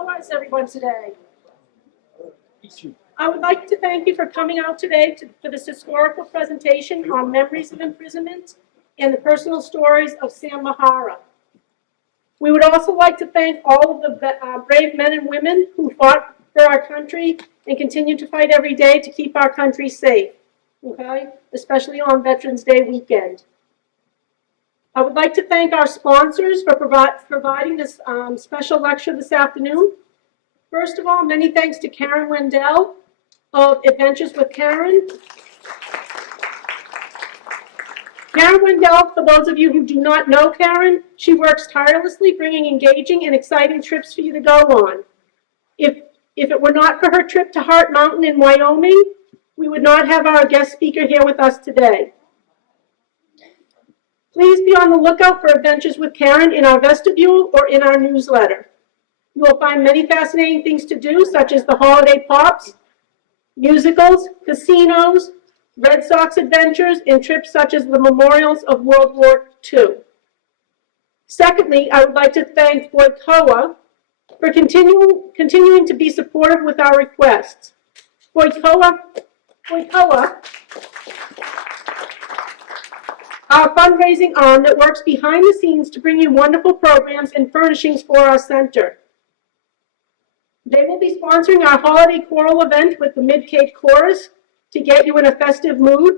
How is everyone today? I would like to thank you for coming out today for this historical presentation on memories of imprisonment and the personal stories of Sam Mihara. We would also like to thank all of the brave men and women who fought for our country and continue to fight every day to keep our country safe, okay? Especially on Veterans Day weekend. I would like to thank our sponsors for providing this special lecture this afternoon. First of all, many thanks to Karen Wendell of Adventures with Karen. Karen Wendell, for those of you who do not know Karen, she works tirelessly bringing engaging and exciting trips for you to go on. If it were not for her trip to Heart Mountain in Wyoming, we would not have our guest speaker here with us today. Please be on the lookout for Adventures with Karen in our vestibule or in our newsletter. You will find many fascinating things to do, such as the holiday pops, musicals, casinos, Red Sox adventures, and trips such as the memorials of World War II. Secondly, I would like to thank Boyd Koa for continuing to be supportive with our requests. Boyd Koa, our fundraising arm that works behind the scenes to bring you wonderful programs and furnishings for our center. They will be sponsoring our holiday choral event with the Mid-Cape Chorus to get you in a festive mood.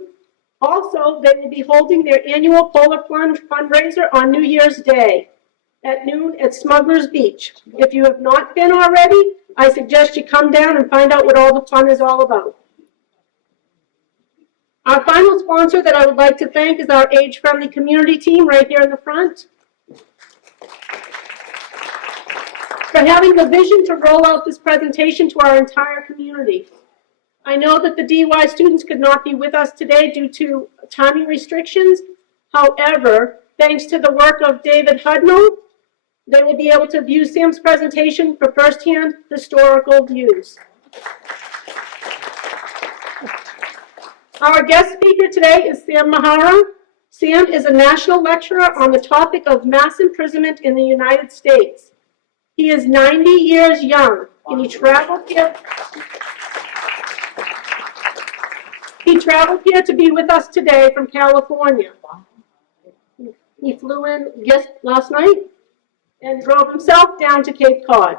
Also, they will be holding their annual Polar Plunge fundraiser on New Year's Day at noon at Smuggler's Beach. If you have not been already, I suggest you come down and find out what all the fun is all about. Our final sponsor that I would like to thank is our age-friendly community team right here in the front, for having the vision to roll out this presentation to our entire community. I know that the DY students could not be with us today due to timing restrictions. However, thanks to the work of David Hudnall, they will be able to view Sam's presentation for firsthand historical views. Our guest speaker today is Sam Mihara. Sam is a national lecturer on the topic of mass imprisonment in the United States. He is 90 years young, and he traveled here to be with us today from California. He flew in last night and drove himself down to Cape Cod.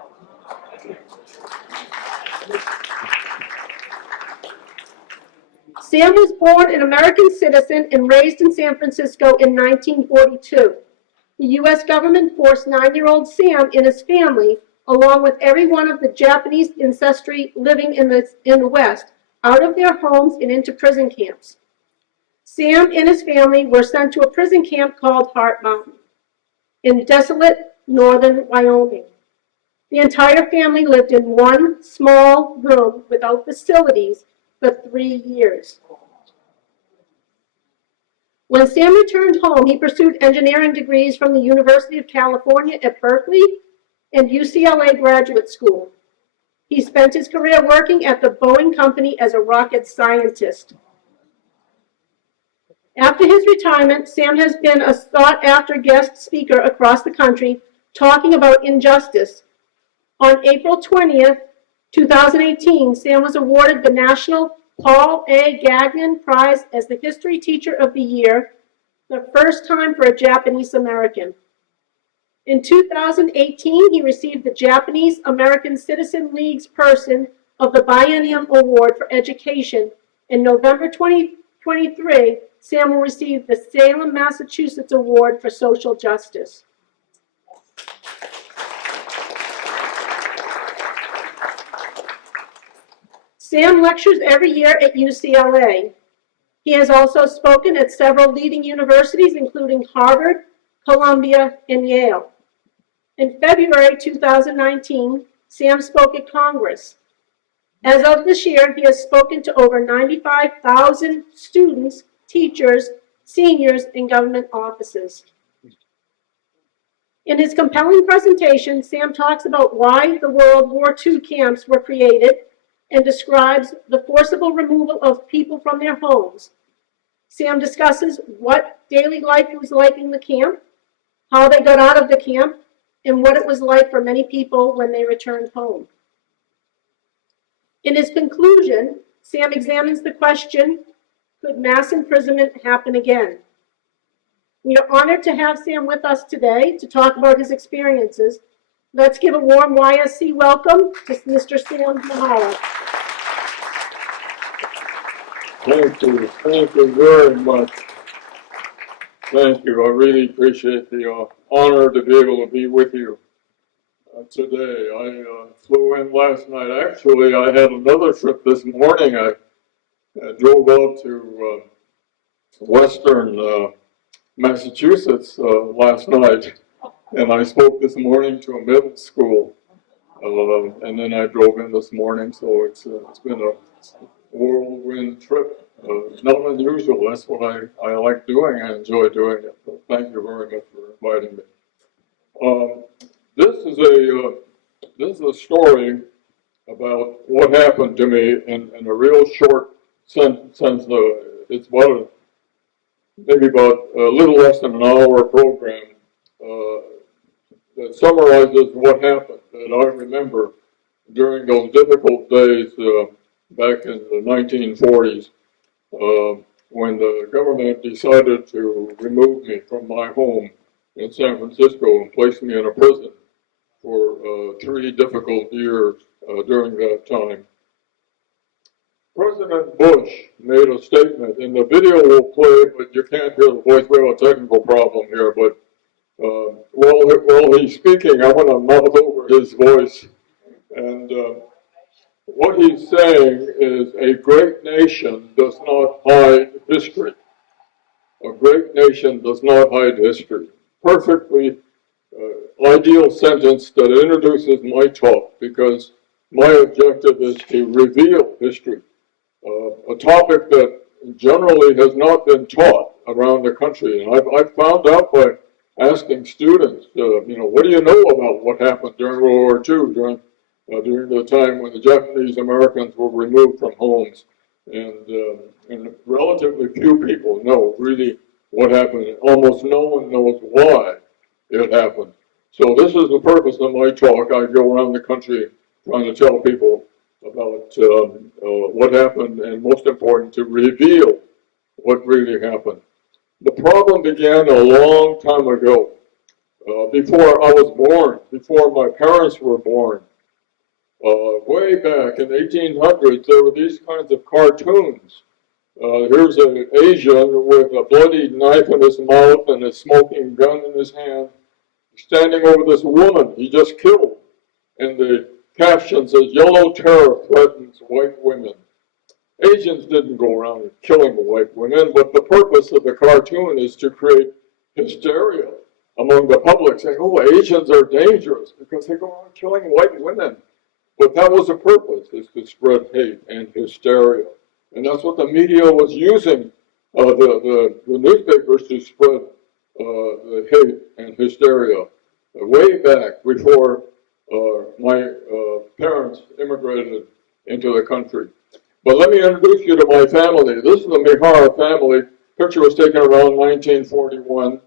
Sam was born an American citizen and raised in San Francisco in 1942. The U.S. government forced 9-year-old Sam and his family, along with every one of the Japanese ancestry living in the West, out of their homes and into prison camps. Sam and his family were sent to a prison camp called Heart Mountain in desolate northern Wyoming. The entire family lived in one small room without facilities for 3 years. When Sam returned home, he pursued engineering degrees from the University of California at Berkeley and UCLA Graduate School. He spent his career working at the Boeing Company as a rocket scientist. After his retirement, Sam has been a sought-after guest speaker across the country talking about injustice. On April 20th, 2018, Sam was awarded the National Paul A. Gagnon Prize as the History Teacher of the Year, the first time for a Japanese American. In 2018, he received the Japanese American Citizen League's Person of the Biennium Award for Education. In November 2023, Sam will receive the Salem, Massachusetts Award for Social Justice. Sam lectures every year at UCLA. He has also spoken at several leading universities, including Harvard, Columbia, and Yale. In February 2019, Sam spoke at Congress. As of this year, he has spoken to over 95,000 students, teachers, seniors, and government offices. In his compelling presentation, Sam talks about why the World War II camps were created and describes the forcible removal of people from their homes. Sam discusses what daily life was like in the camp, how they got out of the camp, and what it was like for many people when they returned home. In his conclusion, Sam examines the question, could mass imprisonment happen again? We are honored to have Sam with us today to talk about his experiences. Let's give a warm YSC welcome to Mr. Sam Mihara. Thank you very much. Thank you. I really appreciate the honor to be able to be with you today. I flew in last night. Actually, I had another trip this morning. I drove out to Western Massachusetts last night, and I spoke this morning to a middle school, and then I drove in this morning. So it's been a whirlwind trip. Not unusual. That's what I like doing. I enjoy doing it. So thank you very much for inviting me. This is a story about what happened to me in a real short sense. It's maybe about a little less than an hour program that summarizes what happened that I remember during those difficult days back in the 1940s. When the government decided to remove me from my home in San Francisco and place me in a prison for 3 difficult years during that time. President Bush made a statement, and the video will play, but you can't hear the voice. We have a technical problem here, but while he's speaking, I want to mouth over his voice. And what he's saying is a great nation does not hide history. A great nation does not hide history. Perfectly ideal sentence that introduces my talk, because my objective is to reveal history, a topic that generally has not been taught around the country. And I've found out by asking students, what do you know about what happened during World War II, during the time when the Japanese Americans were removed from homes, and relatively few people know really what happened. Almost no one knows why it happened. So this is the purpose of my talk. I go around the country trying to tell people about what happened, and most important, to reveal what really happened. The problem began a long time ago, before I was born, before my parents were born. Way back in the 1800s, there were these kinds of cartoons. Here's an Asian with a bloody knife in his mouth and a smoking gun in his hand, standing over this woman he just killed. And the caption says, "Yellow terror threatens white women." Asians didn't go around killing white women, but the purpose of the cartoon is to create hysteria among the public, saying, "Oh, Asians are dangerous because they go around killing white women." But that was the purpose, is to spread hate and hysteria. And that's what the media was using, the newspapers, to spread the hate and hysteria way back before my parents immigrated into the country. But let me introduce you to my family. This is the Mihara family. Picture was taken around 1941.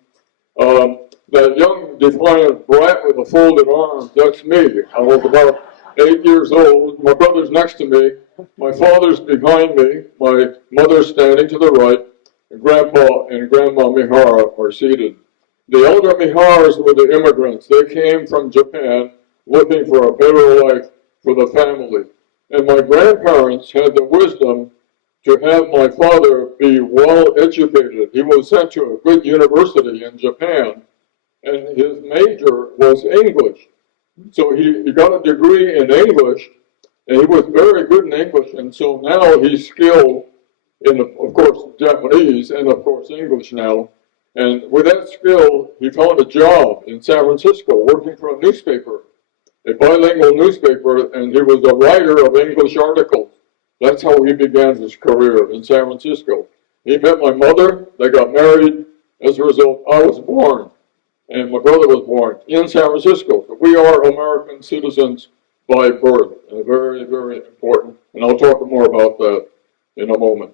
That young, defiant brat with the folded arms, that's me. I was about 8 years old. My brother's next to me. My father's behind me. My mother's standing to the right. And Grandpa and Grandma Mihara are seated. The elder Miharas were the immigrants. They came from Japan looking for a better life for the family. And my grandparents had the wisdom to have my father be well educated. He was sent to a good university in Japan, and his major was English. So he got a degree in English, and he was very good in English, and so now he's skilled in, of course, Japanese and, of course, English now. And with that skill, he found a job in San Francisco working for a newspaper, a bilingual newspaper, and he was a writer of English articles. That's how he began his career in San Francisco. He met my mother, they got married. As a result, I was born, and my brother was born in San Francisco. So we are American citizens by birth, and very, very important. And I'll talk more about that in a moment.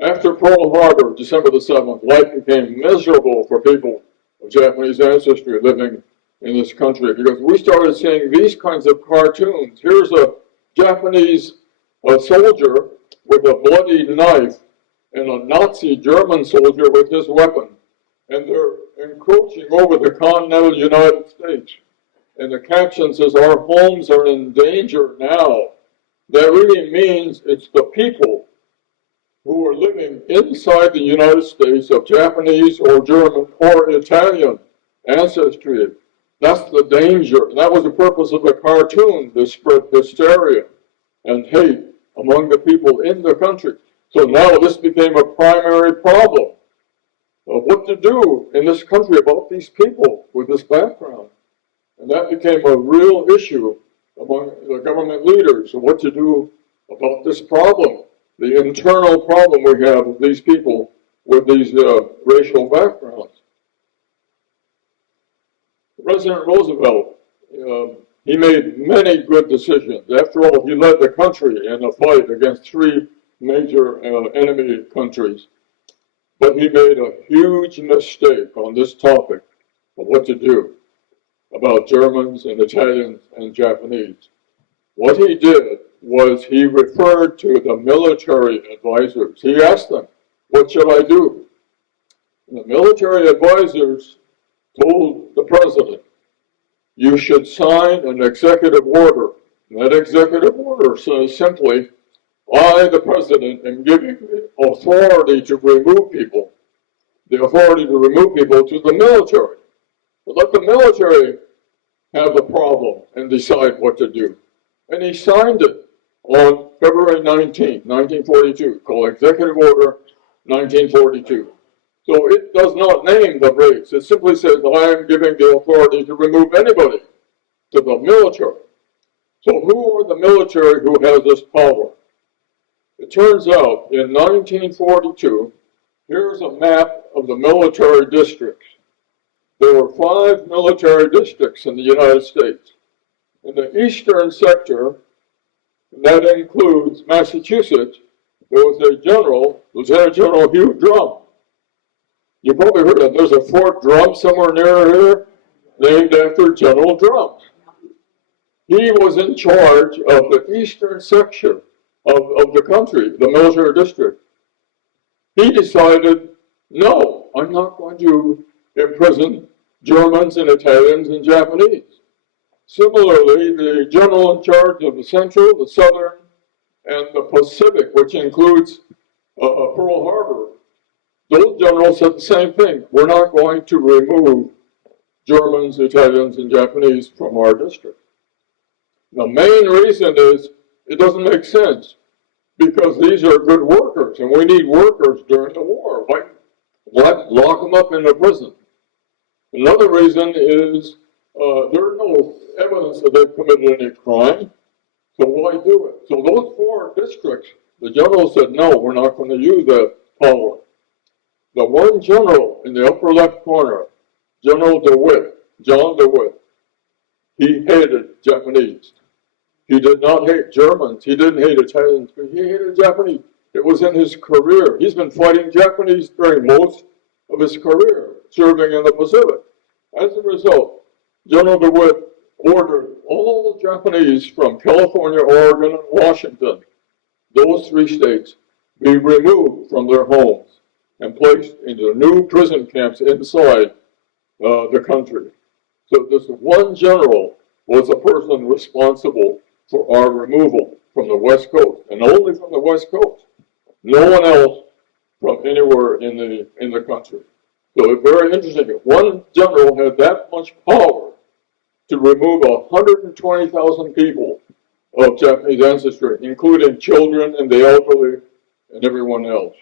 After Pearl Harbor, December the 7th, life became miserable for people of Japanese ancestry living in this country because we started seeing these kinds of cartoons. Here's a Japanese soldier with a bloody knife and a Nazi German soldier with his weapon. And they're encroaching over the continental United States. And the caption says, "Our homes are in danger now." That really means it's the people who are living inside the United States of Japanese or German or Italian ancestry. That's the danger. That was the purpose of the cartoon, to spread hysteria and hate among the people in the country. So now this became a primary problem of what to do in this country about these people with this background. And that became a real issue among the government leaders of what to do about this problem, the internal problem we have with these people with these racial backgrounds. President Roosevelt, he made many good decisions. After all, he led the country in a fight against three major enemy countries. But he made a huge mistake on this topic of what to do about Germans and Italians and Japanese. What he did was he referred to the military advisors. He asked them, "What should I do?" And the military advisors told the president, "You should sign an executive order." And that executive order says simply, "I, the president, am giving the authority to remove people, the authority to remove people to the military. But let the military have the problem and decide what to do." And he signed it on February 19, 1942, called Executive Order 1942. So it does not name the race. It simply says, "I am giving the authority to remove anybody to the military." So who are the military who has this power? It turns out in 1942, here's a map of the military districts. There were 5 military districts in the United States. In the eastern sector, that includes Massachusetts, there was a general, Lieutenant General Hugh Drum. You probably heard of, there's a Fort Drum somewhere near here, named after General Drum. He was in charge of the eastern section of the country, the military district. He decided, no, I'm not going to imprison Germans and Italians and Japanese. Similarly, the general in charge of the Central, the Southern, and the Pacific, which includes Pearl Harbor, those generals said the same thing. We're not going to remove Germans, Italians, and Japanese from our district. The main reason is it doesn't make sense because these are good workers, and we need workers during the war. Why lock them up in a prison? Another reason is there's no evidence that they've committed any crime, so why do it? So those 4 districts, the general said, no, we're not going to use that power. The one general in the upper left corner, General DeWitt, John DeWitt, he hated Japanese. He did not hate Germans. He didn't hate Italians, but he hated Japanese. It was in his career. He's been fighting Japanese during most of his career, serving in the Pacific. As a result, General DeWitt ordered all Japanese from California, Oregon, and Washington, those 3 states, be removed from their homes and placed into new prison camps inside the country. So this one general was a person responsible for our removal from the West Coast, and only from the West Coast. No one else from anywhere in the country. So it's very interesting. One general had that much power to remove 120,000 people of Japanese ancestry, including children and the elderly and everyone else.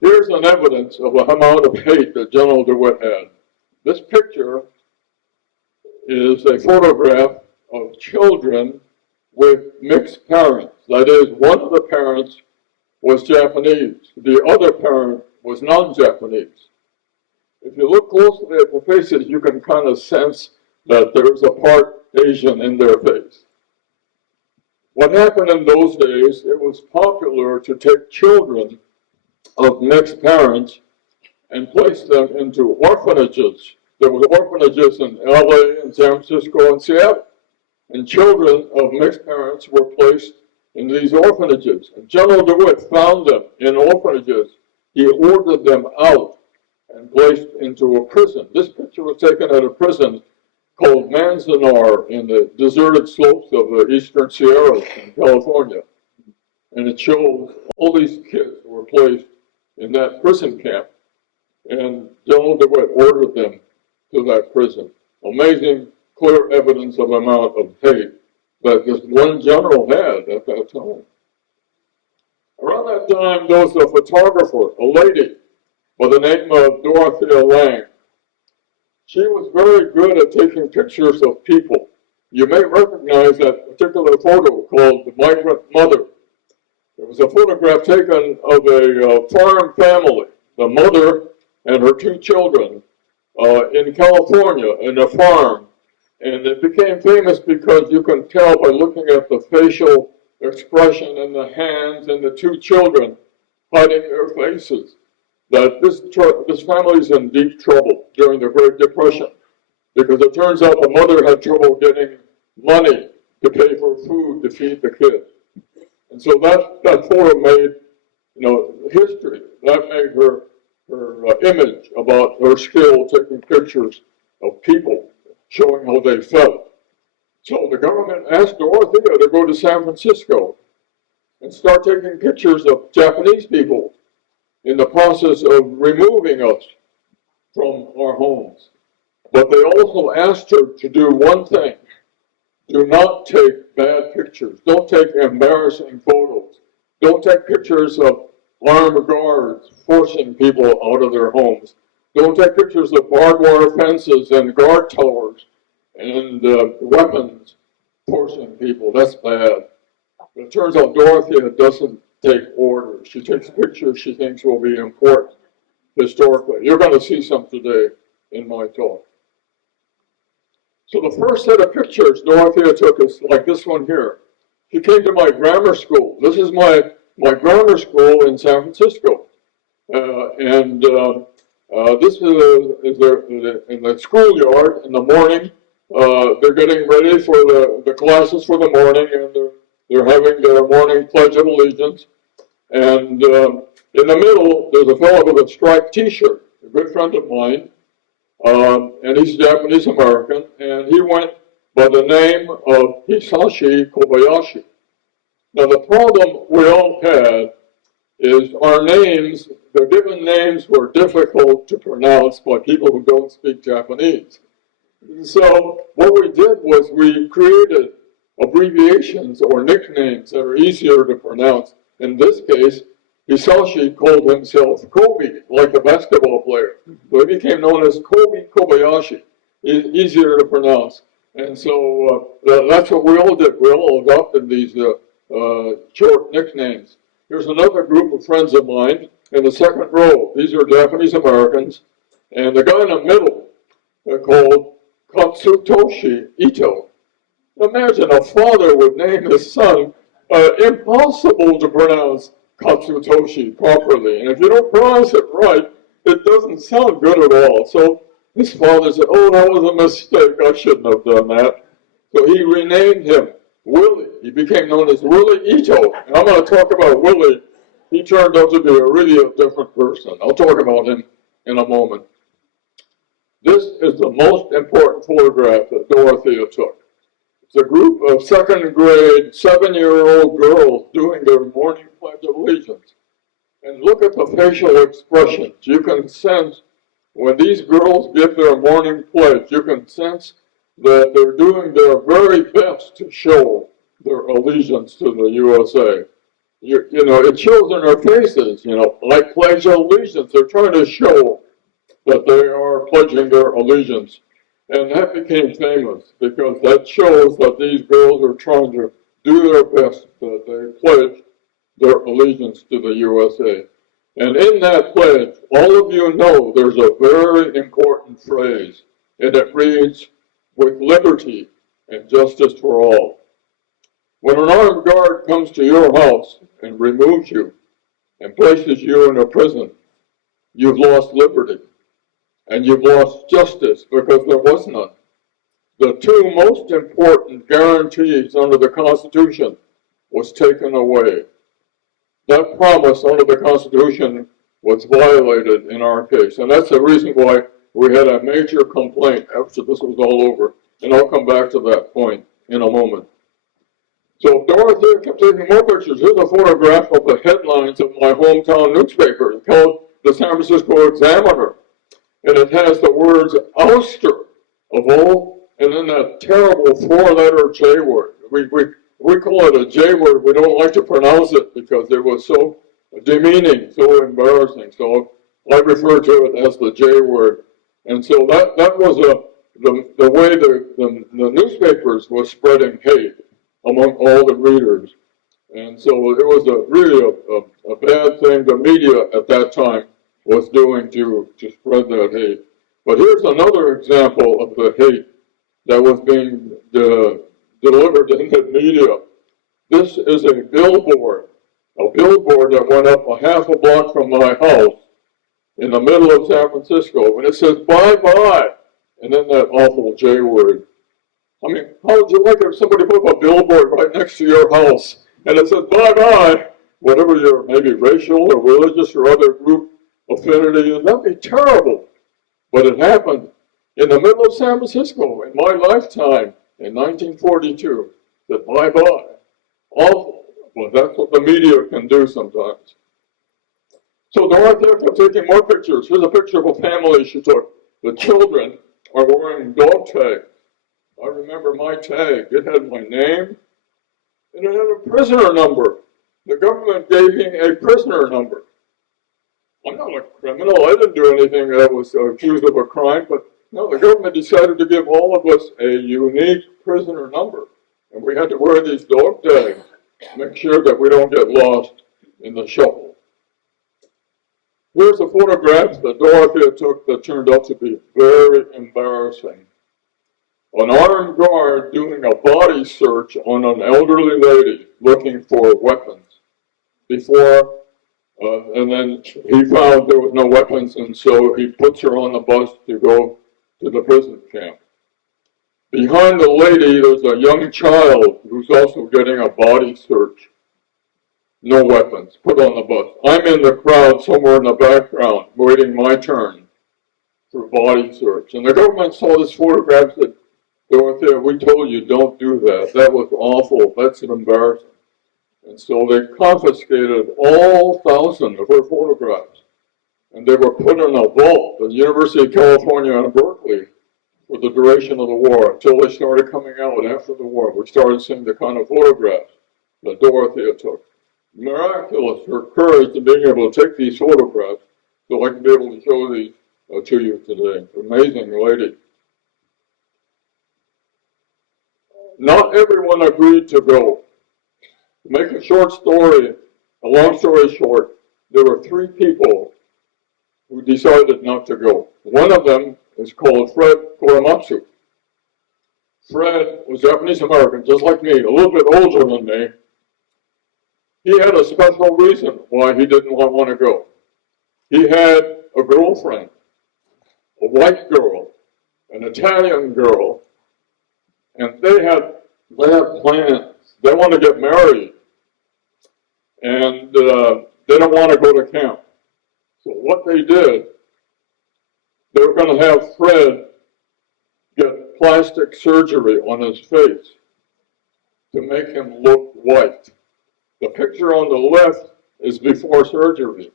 Here's an evidence of the amount of hate that General DeWitt had. This picture is a photograph of children with mixed parents. That is, one of the parents was Japanese. The other parent was non-Japanese. If you look closely at the faces, you can kind of sense that there's a part Asian in their face. What happened in those days, it was popular to take children of mixed parents and placed them into orphanages. There were orphanages in LA and San Francisco and Seattle. And children of mixed parents were placed in these orphanages. And General DeWitt found them in orphanages. He ordered them out and placed into a prison. This picture was taken at a prison called Manzanar in the deserted slopes of the eastern Sierras in California. And it shows all these kids were placed in that prison camp. And General DeWitt ordered them to that prison. Amazing, clear evidence of the amount of hate that this one general had at that time. Around that time, there was a photographer, a lady by the name of Dorothea Lange. She was very good at taking pictures of people. You may recognize that particular photo called The Migrant Mother. It was a photograph taken of a farm family, the mother and her two children in California, in a farm. And it became famous because you can tell by looking at the facial expression and the hands and the two children hiding their faces that this family is in deep trouble during the Great Depression, because it turns out the mother had trouble getting money to pay for food to feed the kids. And so that photo made, history. That made her image about her skill taking pictures of people, showing how they felt. So the government asked Dorothea to go to San Francisco and start taking pictures of Japanese people in the process of removing us from our homes. But they also asked her to do one thing. Do not take bad pictures. Don't take embarrassing photos. Don't take pictures of armed guards forcing people out of their homes. Don't take pictures of barbed wire fences and guard towers and weapons forcing people. That's bad. But it turns out Dorothea doesn't take orders. She takes pictures she thinks will be important historically. You're going to see some today in my talk. So the first set of pictures Dorothea took is like this one here. She came to my grammar school. This is my grammar school in San Francisco. This is in the schoolyard in the morning. They're getting ready for the classes for the morning, and they're having their morning Pledge of Allegiance. And in the middle, there's a fellow with a striped T-shirt, a good friend of mine, and he's Japanese American, and he went by the name of Hisashi Kobayashi. Now the problem we all had is our names, the given names were difficult to pronounce by people who don't speak Japanese. So what we did was we created abbreviations or nicknames that are easier to pronounce. In this case, Hisashi called himself Kobe, like a basketball player. So he became known as Kobe Kobayashi, easier to pronounce. And so that's what we all did. We all adopted these short nicknames. Here's another group of friends of mine in the second row. These are Japanese Americans. And the guy in the middle called Katsutoshi Ito. Imagine a father would name his son impossible to pronounce Katsutoshi properly. And if you don't pronounce it right, it doesn't sound good at all. So his father said, oh, that was a mistake. I shouldn't have done that. So he renamed him Willie. He became known as Willie Ito. And I'm going to talk about Willie. He turned out to be really a different person. I'll talk about him in a moment. This is the most important photograph that Dorothea took. It's a group of second grade, 7-year-old girls doing their morning Pledge of Allegiance. And look at the facial expressions. You can sense when these girls give their morning pledge, you can sense that they're doing their very best to show their allegiance to the USA. It shows in their faces, like Pledge of Allegiance. They're trying to show that they are pledging their allegiance. And that became famous because that shows that these girls are trying to do their best, that they pledge their allegiance to the USA. And in that pledge, all of you know there's a very important phrase, and it reads, with liberty and justice for all. When an armed guard comes to your house and removes you and places you in a prison, you've lost liberty. And you've lost justice because there was none. The two most important guarantees under the Constitution was taken away. That promise under the Constitution was violated in our case. And that's the reason why we had a major complaint after this was all over. And I'll come back to that point in a moment. So Dorothy kept taking more pictures. Here's a photograph of the headlines of my hometown newspaper. It's called the San Francisco Examiner. And it has the words ouster of all, and then that terrible four-letter J word. We call it a J word. We don't like to pronounce it because it was so demeaning, so embarrassing. So I refer to it as the J word. And so that was the way the newspapers were spreading hate among all the readers. And so it was really a bad thing the media at that time was doing to spread that hate. But here's another example of the hate that was being delivered in the media. This is a billboard that went up a half a block from my house in the middle of San Francisco, and it says, bye-bye, and then that awful J word. I mean, how would you like if somebody put up a billboard right next to your house, and it says, bye-bye, whatever your maybe racial or religious or other group affinity is? That'd be terrible. But it happened in the middle of San Francisco in my lifetime in 1942. That bye-bye. Awful. Well, that's what the media can do sometimes. So Dorothy kept taking more pictures. Here's a picture of a family she took. The children are wearing dog tags. I remember my tag. It had my name, and it had a prisoner number. The government gave me a prisoner number. I'm not a criminal. I didn't do anything that was accused of a crime, but no, the government decided to give all of us a unique prisoner number. And we had to wear these dog tags, make sure that we don't get lost in the shuffle. Here's a photograph that Dorothea took that turned out to be very embarrassing. An armed guard doing a body search on an elderly lady looking for weapons before, and then he found there was no weapons, and so he puts her on the bus to go to the prison camp. Behind the lady, there's a young child who's also getting a body search. No weapons, put on the bus. I'm in the crowd somewhere in the background, waiting my turn for body search. And the government saw this photograph and said, Dorothea, we told you don't do that. That was awful. That's embarrassing. And so they confiscated all 1,000 of her photographs. And they were put in a vault at the University of California in Berkeley for the duration of the war until they started coming out after the war. We started seeing the kind of photographs that Dorothea took. Miraculous, her courage in being able to take these photographs so I can be able to show these to you today. Amazing lady. Not everyone agreed to go. To make a short story, a long story short, there were 3 people who decided not to go. One of them is called Fred Korematsu. Fred was Japanese American, just like me, a little bit older than me. He had a special reason why he didn't want to go. He had a girlfriend, a white girl, an Italian girl, and they had plans. They want to get married, and they don't want to go to camp. So what they did, they were going to have Fred get plastic surgery on his face to make him look white. The picture on the left is before surgery.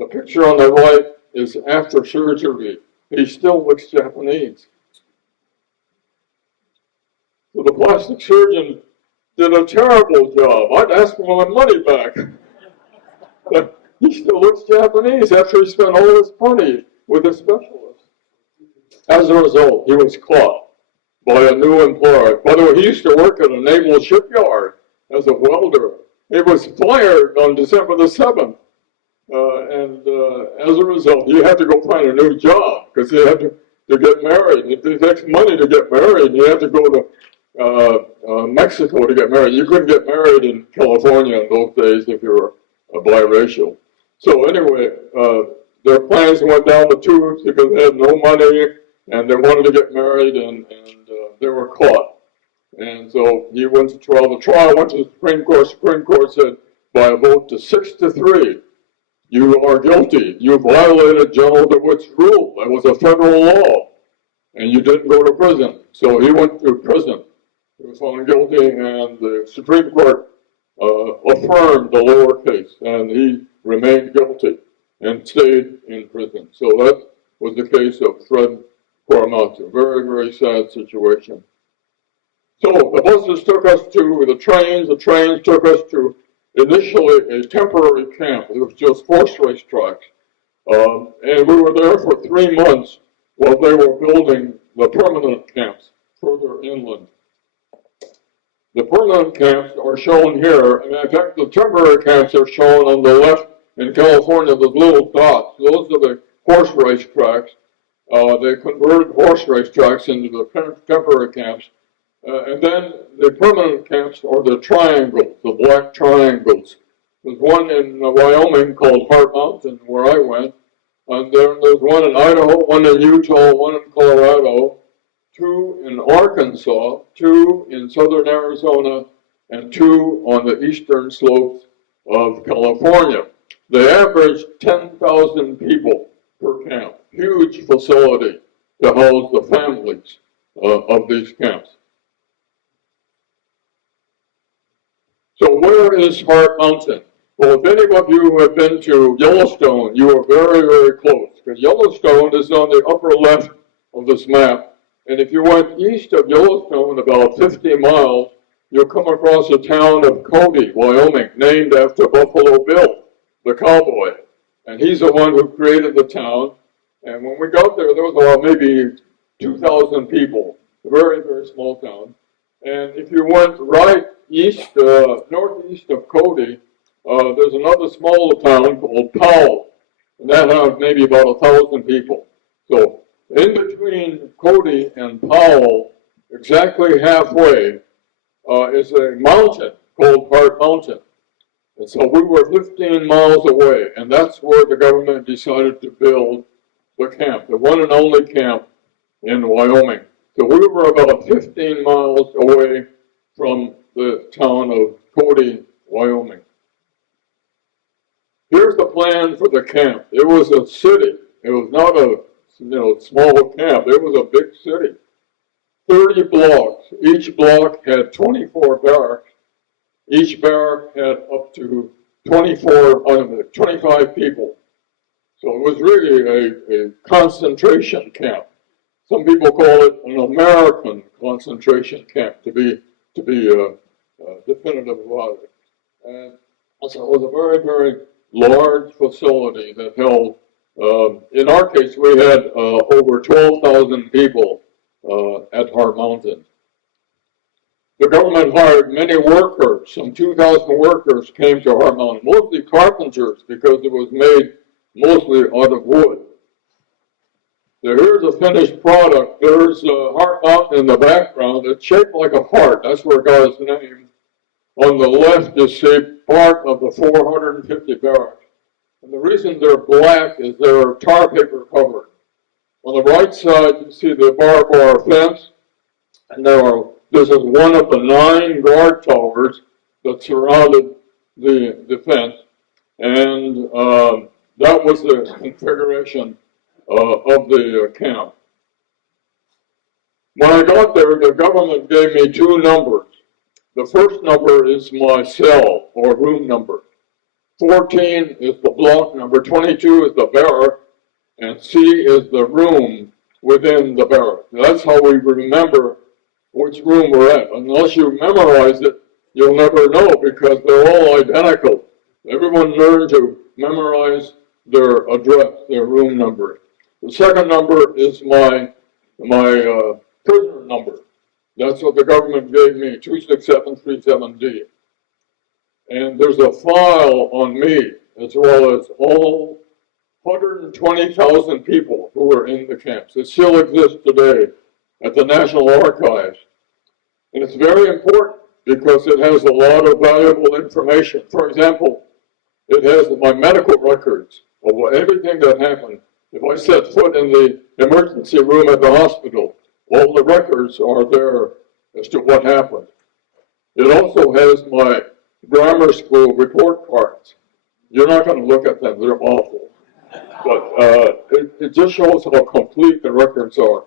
The picture on the right is after surgery. He still looks Japanese. So the plastic surgeon did a terrible job. I'd ask for my money back. But he still looks Japanese after he spent all this money with a specialist. As a result, he was caught by a new employer. By the way, he used to work at a naval shipyard as a welder. He was fired on December the 7th. As a result, he had to go find a new job because he had to get married. It takes money to get married. You had to go to Mexico to get married. You couldn't get married in California in those days if you were biracial. So anyway, their plans went down the tubes because they had no money and they wanted to get married, and they were caught. And so he went to trial. The trial went to the Supreme Court. Supreme Court said by a vote to 6-3, you are guilty. You violated General DeWitt's rule. That was a federal law. And you didn't go to prison. So he went to prison. He was found guilty, and the Supreme Court affirmed the lower case, and he remained guilty and stayed in prison. So that was the case of Fred Korematsu. Very, very sad situation. So the buses took us to the trains took us to initially a temporary camp. It was just horse race tracks. And we were there for 3 months while they were building the permanent camps further inland. The permanent camps are shown here, and in fact the temporary camps are shown on the left in California, the little dots. Those are the horse race tracks. They converted horse race tracks into the temporary camps. And then the permanent camps are the triangles, the black triangles. There's one in Wyoming called Heart Mountain, where I went. And then there's one in Idaho, one in Utah, one in Colorado, 2 in Arkansas, 2 in southern Arizona, and 2 on the eastern slopes of California. They averaged 10,000 people per camp. Huge facility to house the families of these camps. So where is Heart Mountain? Well, if any of you have been to Yellowstone, you are very, very close, because Yellowstone is on the upper left of this map. And if you went east of Yellowstone about 50 miles, you'll come across the town of Cody, Wyoming, named after Buffalo Bill, the cowboy. And he's the one who created the town. And when we got there, there was about maybe 2,000 people, a very, very small town. And if you went right east, northeast of Cody, there's another smaller town called Powell, and that has maybe about 1,000 people. So in between Cody and Powell, exactly halfway, is a mountain called Heart Mountain. And so we were 15 miles away, and that's where the government decided to build the camp, the one and only camp in Wyoming. So we were about 15 miles away from the town of Cody, Wyoming. Here's the plan for the camp. It was a city. It was not a small camp. It was a big city. 30 blocks. Each block had 24 barracks. Each barrack had up to 25 people. So it was really a concentration camp. Some people call it an American concentration camp, to be definitive about it. And so it was a very, very large facility that held, in our case, we had over 12,000 people at Heart Mountain. The government hired many workers. Some 2,000 workers came to Heart Mountain, mostly carpenters, because it was made mostly out of wood. So here's a finished product. There's Heart Mountain in the background. It's shaped like a heart. That's where it got its name. On the left is shaped part of the 450 barracks. And the reason they're black is they're tar paper covered. On the right side, you see the barbed wire fence. And this is one of the 9 guard towers that surrounded the fence. And that was the configuration of the camp. When I got there, the government gave me 2 numbers. The first number is my cell or room number. 14 is the block number, 22 is the barrack, and C is the room within the barrack. That's how we remember which room we're at. Unless you memorize it, you'll never know, because they're all identical. Everyone learned to memorize their address, their room number. The second number is my prisoner number. That's what the government gave me, 26737D. And there's a file on me, as well as all 120,000 people who were in the camps. It still exists today at the National Archives. And it's very important because it has a lot of valuable information. For example, it has my medical records. of everything that happened. If I set foot in the emergency room at the hospital, all the records are there as to what happened. It also has my grammar school report cards. You're not going to look at them, they're awful. But it just shows how complete the records are.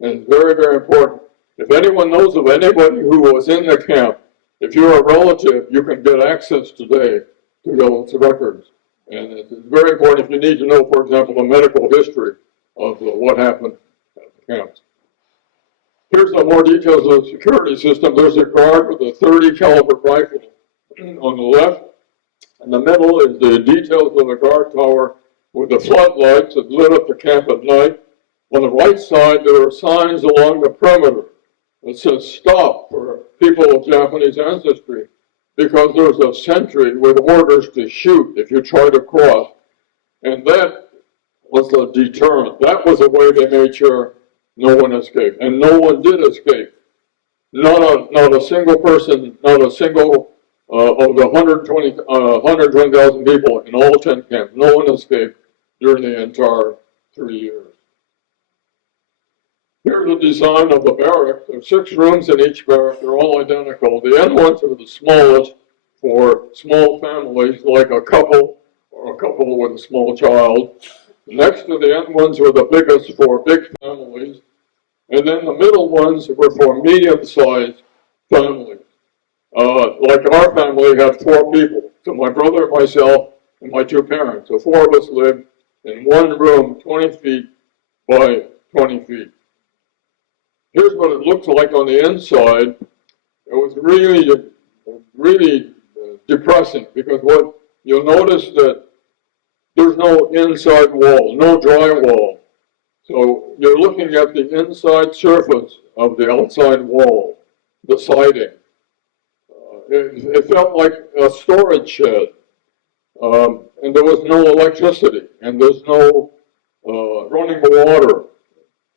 And it's very, very important. If anyone knows of anybody who was in the camp, if you're a relative, you can get access today to those records. And it's very important if you need to know, for example, the medical history of what happened at the camps. Here's some more details of the security system. There's a guard with a .30 caliber rifle on the left. In the middle is the details of the guard tower with the floodlights that lit up the camp at night. On the right side, there are signs along the perimeter that says stop for people of Japanese ancestry, because there's a sentry with orders to shoot if you try to cross. And that was a deterrent. That was a way they made sure no one escaped. And no one did escape. Not a single person, not a single of the 120,000 people in all 10 camps, no one escaped during the entire 3 years. Here's the design of the barrack. There are 6 rooms in each barrack. They're all identical. The end ones are the smallest for small families, like a couple or a couple with a small child. Next to the end ones were the biggest for big families. And then the middle ones were for medium-sized families. Like our family had 4 people. So my brother, myself, and my 2 parents. So 4 of us lived in one room, 20 feet by 20 feet. Here's what it looked like on the inside. It was really depressing, because what you'll notice that there's no inside wall, no drywall. So you're looking at the inside surface of the outside wall, the siding. It felt like a storage shed, and there was no electricity, and there's no running water.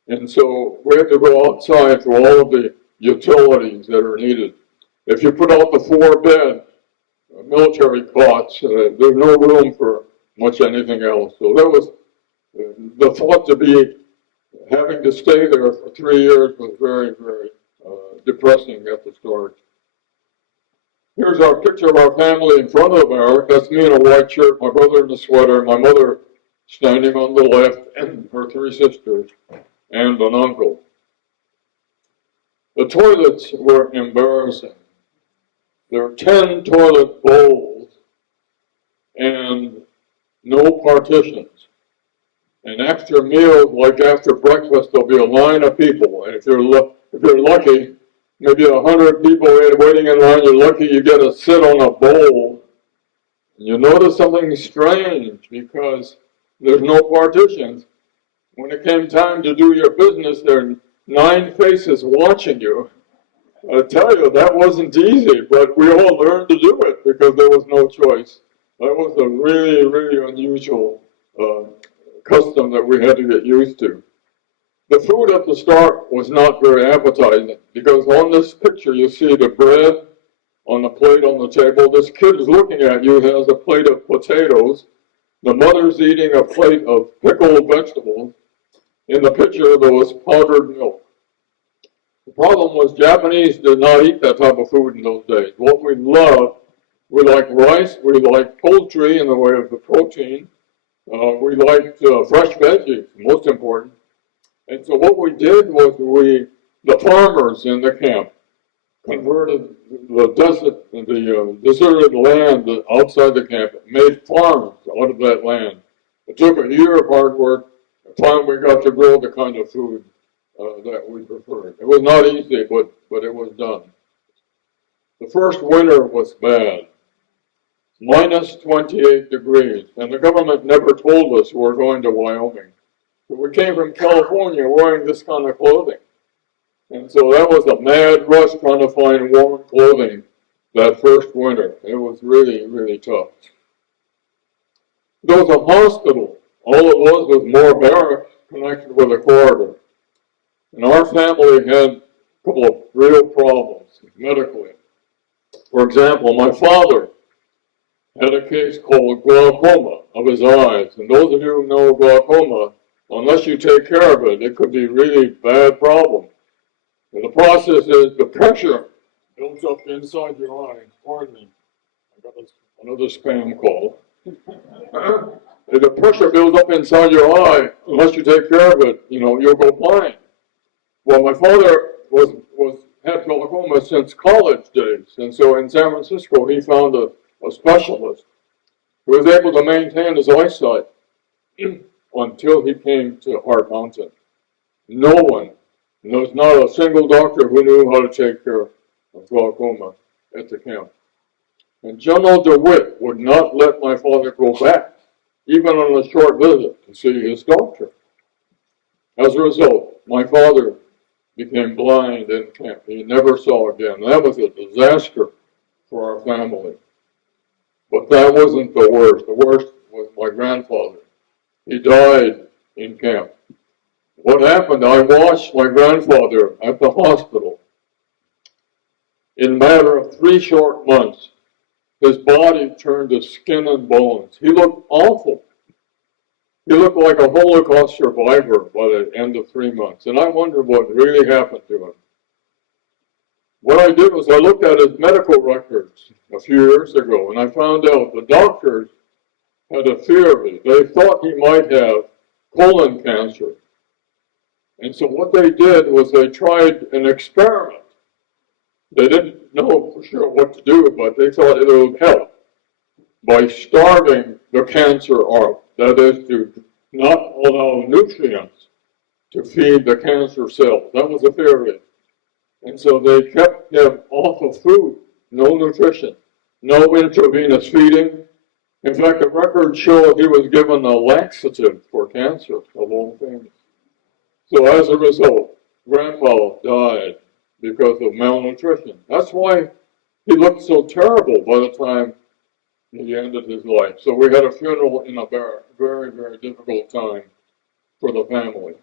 And so we had to go outside for all of the utilities that are needed. If you put out the 4-bed military cots, there's no room for much anything else. So that was the thought to be having to stay there for 3 years was very, very depressing at the start. Here's our picture of our family in front of the barrack. That's me in a white shirt, my brother in a sweater, my mother standing on the left, and her 3 sisters, and an uncle. The toilets were embarrassing. There are 10 toilet bowls and no partitions. And after meals, like after breakfast, there'll be a line of people. And if you're lucky, maybe 100 people waiting in line, you're lucky you get to sit on a bowl. And you notice something strange, because there's no partitions. When it came time to do your business, there are 9 faces watching you. I tell you, that wasn't easy, but we all learned to do it because there was no choice. That was a really, really unusual custom that we had to get used to. The food at the start was not very appetizing, because on this picture you see the bread on a plate on the table. This kid is looking at you, has a plate of potatoes. The mother's eating a plate of pickled vegetables. In the picture, there was powdered milk. The problem was Japanese did not eat that type of food in those days. What we loved, we liked rice, we liked poultry in the way of the protein, we liked fresh veggies, most important. And so what we did was the farmers in the camp converted the deserted land outside the camp, made farms out of that land. It took a year of hard work. Finally, we got to grow the kind of food that we preferred. It was not easy, but it was done. The first winter was bad, minus 28 degrees, and the government never told us we were going to Wyoming. But we came from California wearing this kind of clothing. And so that was a mad rush trying to find warm clothing that first winter. It was really, really tough. There was a hospital. All it was more barracks connected with a corridor. And our family had a couple of real problems medically. For example, my father had a case called glaucoma of his eyes. And those of you who know glaucoma, unless you take care of it, it could be a really bad problem. And the process is the pressure builds up inside your eye. Pardon me, I got another spam call. The pressure builds up inside your eye. Unless you take care of it, you'll go blind. Well, my father had glaucoma since college days, and so in San Francisco he found a specialist who was able to maintain his eyesight until he came to Hart Mountain. No one, there was not a single doctor who knew how to take care of glaucoma at the camp. And General DeWitt would not let my father go back, even on a short visit, to see his doctor. As a result, my father became blind in camp. He never saw again. That was a disaster for our family. But that wasn't the worst. The worst was my grandfather. He died in camp. What happened, I watched my grandfather at the hospital. In a matter of 3 short months, his body turned to skin and bones. He looked awful. He looked like a Holocaust survivor by the end of 3 months. And I wondered what really happened to him. What I did was I looked at his medical records a few years ago, and I found out the doctors had a fear of it. They thought he might have colon cancer. And so what they did was they tried an experiment. They didn't know for sure what to do, but they thought it would help by starving the cancer off. That is, to not allow nutrients to feed the cancer cells. That was a theory. And so they kept him off of food, no nutrition, no intravenous feeding. In fact, the records show he was given a laxative for cancer, of all things. So as a result, Grandpa died because of malnutrition. That's why he looked so terrible by the time he ended his life. So we had a funeral in a very, very difficult time for the family.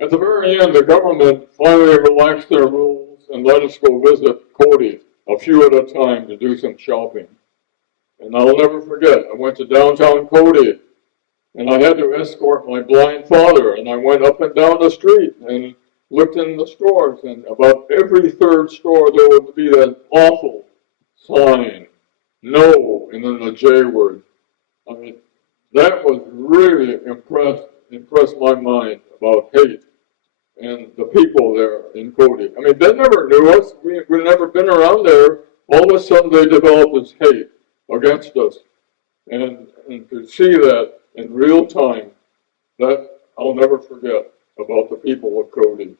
At the very end, the government finally relaxed their rules and let us go visit Cody, a few at a time, to do some shopping. And I'll never forget, I went to downtown Cody, and I had to escort my blind father, and I went up and down the street and looked in the stores, and about every third store there would be that awful sign, no, and then the J word. I mean, that was really impressed my mind about hate and the people there in Cody. I mean, they never knew us. We'd never been around there. All of a sudden, they developed this hate against us. And to see that in real time, that I'll never forget about the people of Cody.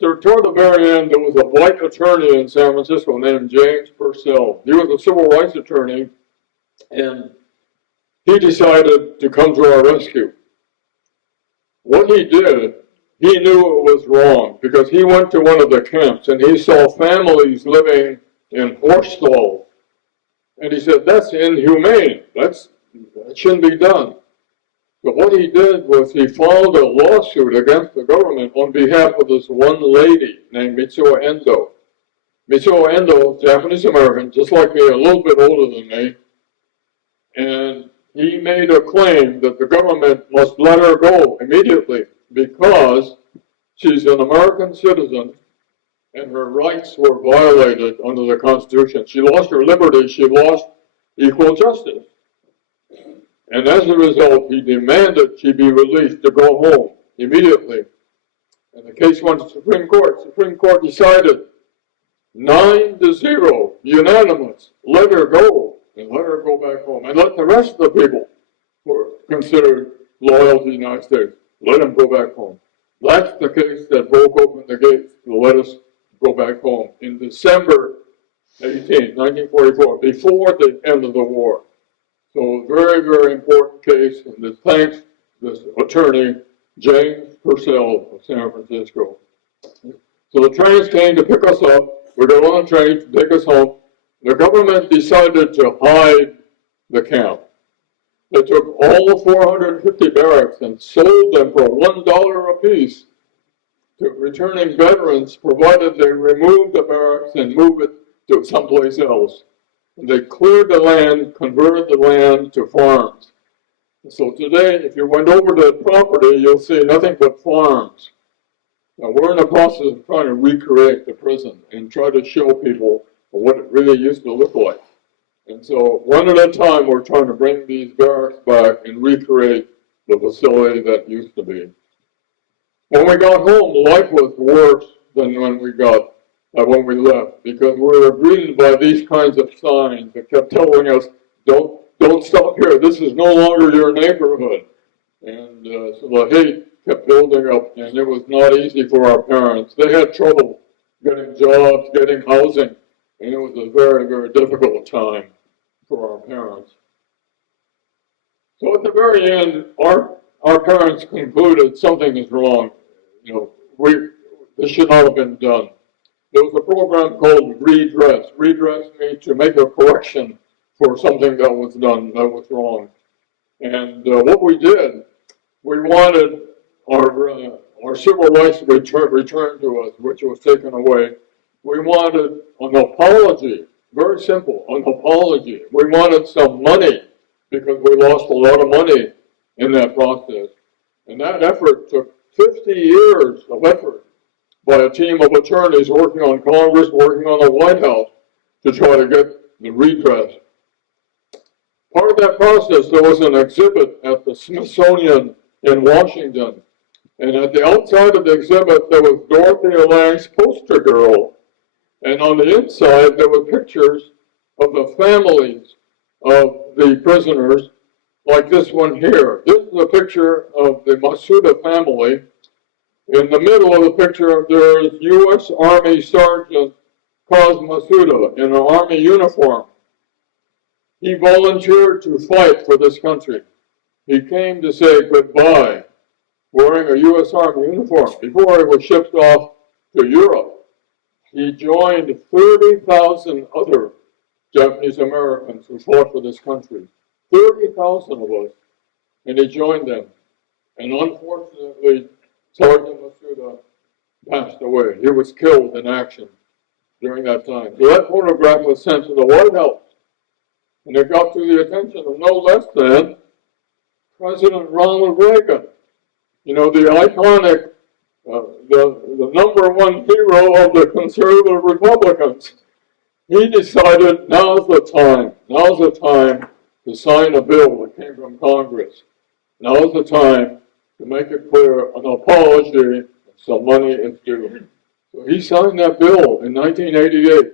Toward the very end, there was a white attorney in San Francisco named James Purcell. He was a civil rights attorney, and he decided to come to our rescue. What he did, he knew it was wrong, because he went to one of the camps and he saw families living in horse stalls. And he said, that's inhumane. That shouldn't be done. But what he did was he filed a lawsuit against the government on behalf of this one lady named Mitsuo Endo. Mitsuo Endo, Japanese American, just like me, a little bit older than me. And he made a claim that the government must let her go immediately because she's an American citizen and her rights were violated under the Constitution. She lost her liberty, she lost equal justice. And as a result, he demanded she be released to go home immediately. And the case went to the Supreme Court. Supreme Court decided 9-0, unanimous, let her go, and let her go back home. And let the rest of the people who are considered loyal to the United States, let them go back home. That's the case that broke open the gates to let us go back home in December 18, 1944, before the end of the war. So very, very important case, and thanks this attorney, James Purcell of San Francisco. So the trains came to pick us up. We got on a train to take us home. The government decided to hide the camp. They took all the 450 barracks and sold them for $1 apiece to returning veterans, provided they removed the barracks and moved it to someplace else. And they cleared the land, converted the land to farms. So today, if you went over the property, you'll see nothing but farms. Now, we're in the process of trying to recreate the prison and try to show people what it really used to look like. And so, one at a time, we're trying to bring these barracks back and recreate the facility that used to be. When we got home, life was worse than when we left, because we were greeted by these kinds of signs that kept telling us, don't stop here, this is no longer your neighborhood. And so the hate kept building up, and it was not easy for our parents. They had trouble getting jobs, getting housing, and it was a very, very difficult time for our parents. So at the very end, our parents concluded something is wrong. This should not have been done. There was a program called redress. Redress means to make a correction for something that was done that was wrong. And what we did, we wanted our civil rights returned to us, which was taken away. We wanted an apology, very simple, an apology. We wanted some money because we lost a lot of money in that process. And that effort took 50 years of effort by a team of attorneys working on Congress, working on the White House to try to get the redress. Part of that process, there was an exhibit at the Smithsonian in Washington. And at the outside of the exhibit, there was Dorothy Lang's poster girl. And on the inside, there were pictures of the families of the prisoners, like this one here. This is a picture of the Masuda family. In the middle of the picture, there is U.S. Army Sergeant Kaz Masuda in an Army uniform. He volunteered to fight for this country. He came to say goodbye wearing a U.S. Army uniform before he was shipped off to Europe. He joined 30,000 other Japanese Americans who fought for this country. 30,000 of us. And he joined them. And unfortunately, Sergeant Masuda passed away. He was killed in action during that time. So that photograph was sent to the White House. And it got to the attention of no less than President Ronald Reagan. You know, the iconic, the number one hero of the conservative Republicans. He decided now's the time to sign a bill that came from Congress. Now's the time to make it clear an apology and some money is due. So he signed that bill in 1988.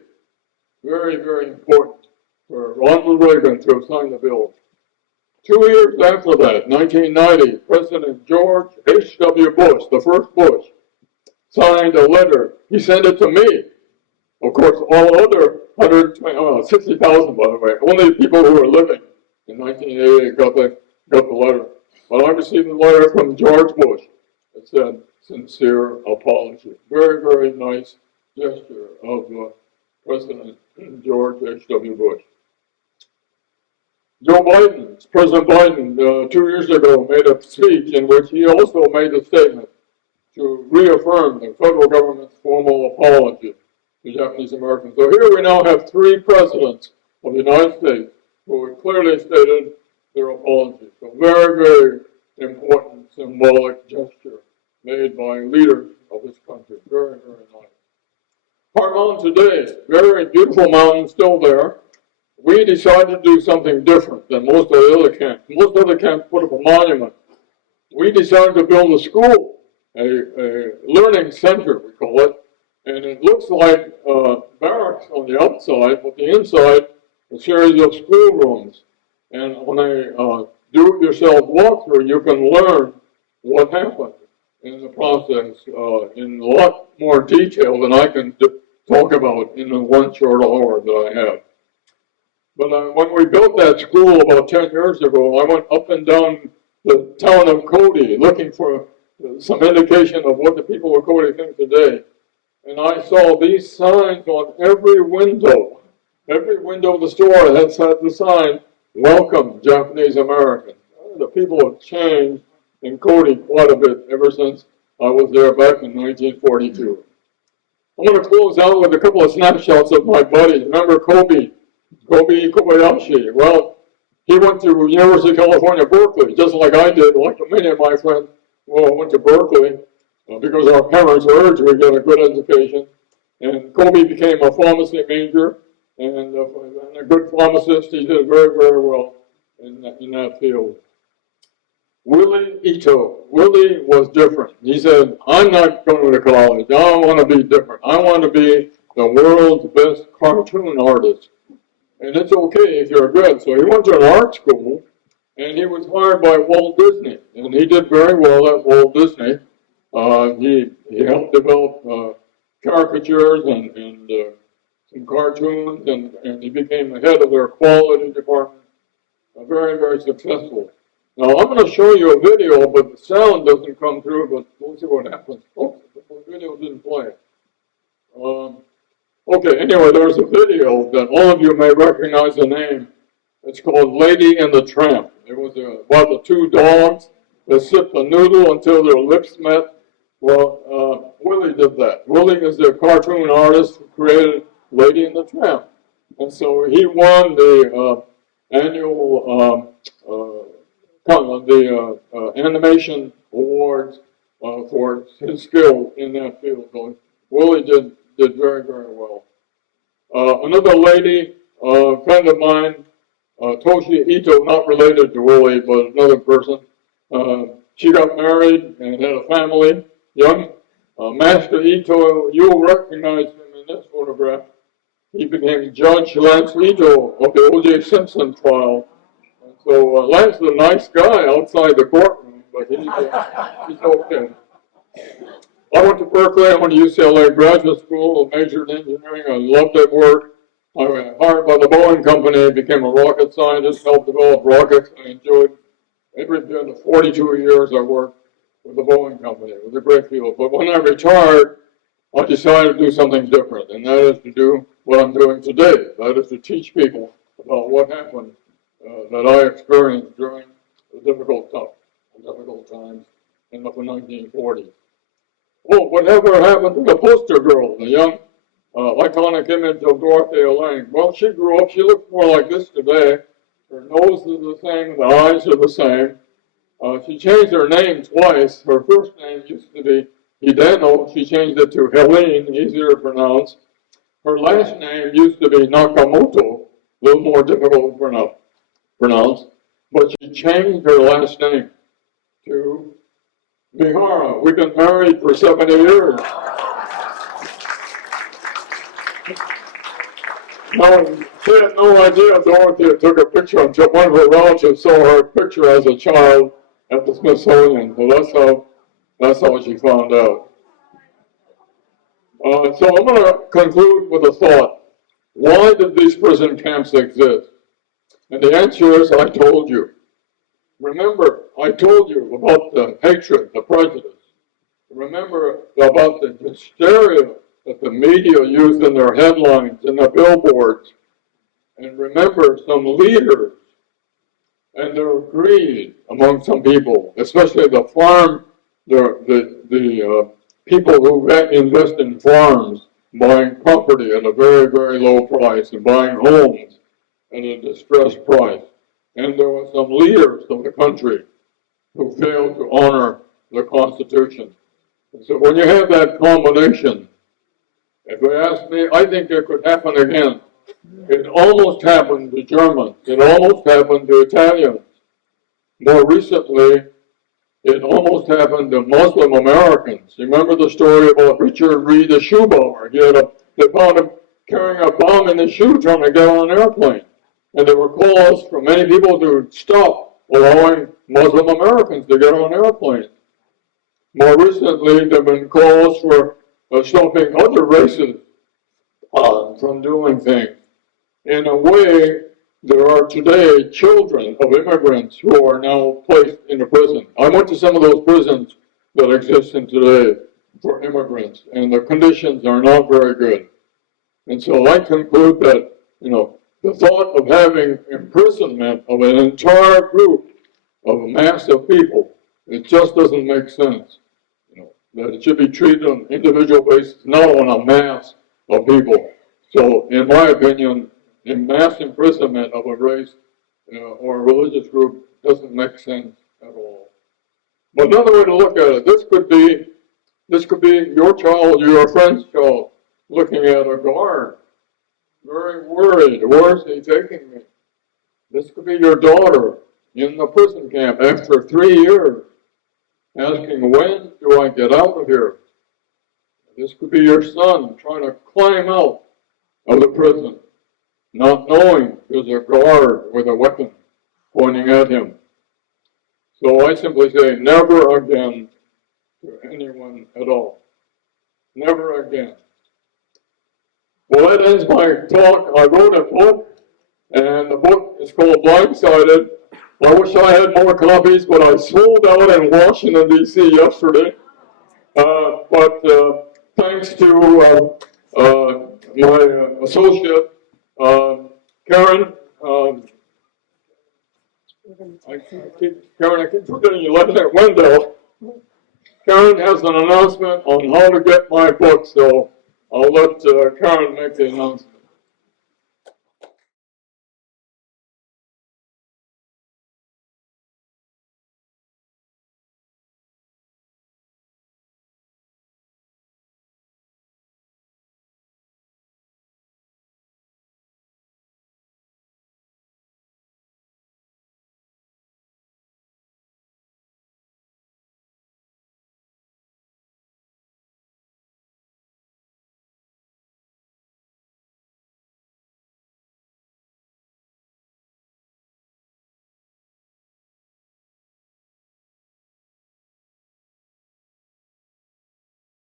Very, very important for Ronald Reagan to have signed the bill. 2 years after that, 1990, President George H.W. Bush, the first Bush, signed a letter. He sent it to me. Of course, all other 60,000, by the way, only people who were living in 1988 got the letter. But I received a letter from George Bush that said, sincere apology. Very, very nice gesture of President George H.W. Bush. President Biden, 2 years ago, made a speech in which he also made a statement to reaffirm the federal government's formal apology to Japanese Americans. So here we now have 3 presidents of the United States who have clearly stated their apology. So very, very important symbolic gesture made by leaders of this country. Very, very nice. Our mountain today, very beautiful mountain, still there. We decided to do something different than most of the other camps. Most other camps put up a monument. We decided to build a school, a learning center, we call it. And it looks like barracks on the outside, but the inside, a series of schoolrooms. And on a do-it-yourself walkthrough, you can learn what happened in the process in a lot more detail than I can talk about in the 1 short hour that I have. But when we built that school about 10 years ago, I went up and down the town of Cody looking for some indication of what the people of Cody think today. And I saw these signs on every window. Every window of the store had the sign, "Welcome, Japanese Americans." The people have changed in Cody quite a bit ever since I was there back in 1942. I'm going to close out with a couple of snapshots of my buddies. Remember Kobe Kobayashi? Well, he went to University of California, Berkeley, just like I did, like many of my friends. Well, went to Berkeley because our parents urged we get a good education. And Kobe became a pharmacy major and a good pharmacist. He did very, very well in that field. Willie Ito. Willie was different. He said, I'm not going to college. I want to be different. I want to be the world's best cartoon artist. And it's okay if you're good. So he went to an art school, and he was hired by Walt Disney. And he did very well at Walt Disney. He helped develop caricatures and some cartoons, and he became the head of their quality department. Very, very successful. Now, I'm going to show you a video, but the sound doesn't come through, but we'll see what happens. Oh, the video didn't play. Okay, anyway, there's a video that all of you may recognize the name. It's called Lady and the Tramp. It was about the two dogs that sipped a noodle until their lips met. Well, Willie did that. Willie is the cartoon artist who created Lady and the Tramp. And so he won the annual animation awards for his skill in that field. So Willie did very, very well. Another lady, a friend of mine, Toshi Ito, not related to Willie, but another person. She got married and had a family, young. Master Ito, you'll recognize him in this photograph. He became Judge Lance Ito of the O.J. Simpson trial. And so Lance is a nice guy outside the courtroom, but he's okay. I went to Berkeley, I went to UCLA graduate school, majored in engineering, I loved that work. I was hired by the Boeing Company, became a rocket scientist, helped develop rockets. I enjoyed every bit of the 42 years I worked with the Boeing Company. It was a great field. But when I retired, I decided to do something different, and that is to do what I'm doing today. That is to teach people about what happened that I experienced during the difficult times in the 1940s. Oh, whatever happened to the poster girl, the young iconic image of Dorothea Lange? Well, she grew up, she looks more like this today. Her nose is the same, the eyes are the same. She changed her name twice. Her first name used to be Hideno. She changed it to Helene, easier to pronounce. Her last name used to be Nakamoto, a little more difficult to pronounce. But she changed her last name to Mihara. We've been married for 70 years. No, she had no idea Dorothea took a picture until one of her relatives saw her picture as a child at the Smithsonian. So that's how she found out. So I'm going to conclude with a thought. Why did these prison camps exist? And the answer is, I told you. Remember, I told you about the hatred, the prejudice. Remember about the hysteria that the media used in their headlines and their billboards. And remember some leaders and their greed among some people, especially the people who invest in farms, buying property at a very, very low price and buying homes at a distressed price. And there were some leaders of the country who failed to honor the Constitution. And so when you have that combination, if you ask me, I think it could happen again. It almost happened to Germans. It almost happened to Italians. More recently, it almost happened to Muslim Americans. You remember the story about Richard Reed, the shoe bomber? They found him carrying a bomb in his shoe trying to get on an airplane. And there were calls from many people to stop allowing Muslim Americans to get on airplanes. More recently, there have been calls for stopping other races from doing things. In a way, there are today children of immigrants who are now placed in a prison. I went to some of those prisons that exist in today for immigrants, and the conditions are not very good. And so I conclude that, the thought of having imprisonment of an entire group of a mass of people, it just doesn't make sense. that it should be treated on an individual basis, not on a mass of people. So, in my opinion, in mass imprisonment of a race or a religious group doesn't make sense at all. But another way to look at it, this could be your child, your friend's child, looking at a guard, very worried. Where is he taking me? This could be your daughter in the prison camp after 3 years, asking, when do I get out of here? This could be your son trying to climb out of the prison, not knowing there's a guard with a weapon pointing at him. So I simply say, never again to anyone at all. Never again. Well, that ends my talk. I wrote a book, and the book is called Blindsided. I wish I had more copies, but I sold out in Washington, D.C. yesterday. But thanks to my associate, Karen, I keep forgetting you left that window. Karen has an announcement on how to get my book, so I'll let Karen make the announcement.